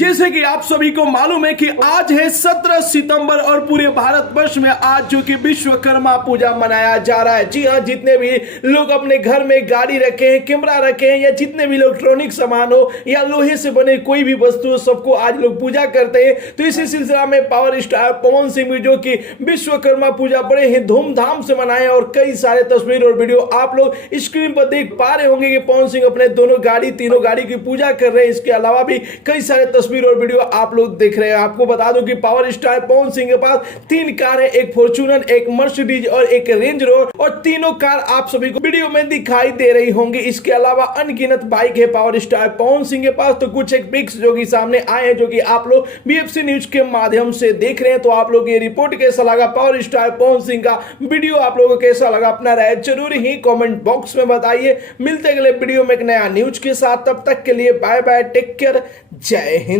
जैसे कि आप सभी को मालूम है कि आज है 17 सितंबर और पूरे भारतवर्ष में आज जो कि विश्वकर्मा पूजा मनाया जा रहा है। जी हाँ, जितने भी लोग अपने घर में गाड़ी रखे हैं, कैमरा रखे हैं या जितने भी इलेक्ट्रॉनिक सामान हो या लोहे से बने कोई भी वस्तु हो, सबको आज लोग पूजा करते हैं। तो इसी सिलसिला में पावर स्टार पवन सिंह भी जो कि विश्वकर्मा पूजा बड़े ही धूमधाम से मनाए और कई सारे तस्वीर और वीडियो आप लोग स्क्रीन पर देख पा रहे होंगे कि पवन सिंह अपने तीनों गाड़ी की पूजा कर रहे हैं। इसके अलावा भी कई सारे तस्वीर और वीडियो आप लोग देख रहे हैं। आपको बता दूं कि पावर स्टार पवन सिंह के पास 3 कार है, एक फॉर्च्यूनर, एक मर्सिडीज और एक रेंज रोवर, और तीनों कार आप सभी को वीडियो में दिखाई दे रही होंगी। इसके अलावा अनगिनत बाइक है पावर स्टार पवन सिंह के पास। तो कुछ एक पिक्स जो कि सामने आए हैं, जो कि आप लोग बीएफसी न्यूज के माध्यम से देख रहे हैं। तो आप लोग ये रिपोर्ट कैसा लगा, पावर स्टार पवन सिंह का वीडियो आप लोगों को कैसा लगा, अपना राय जरूर ही कमेंट बॉक्स में बताइए। मिलते अगले वीडियो में एक नया न्यूज के साथ, तब तक के लिए बाय बाय, टेक केयर, जय हिंद।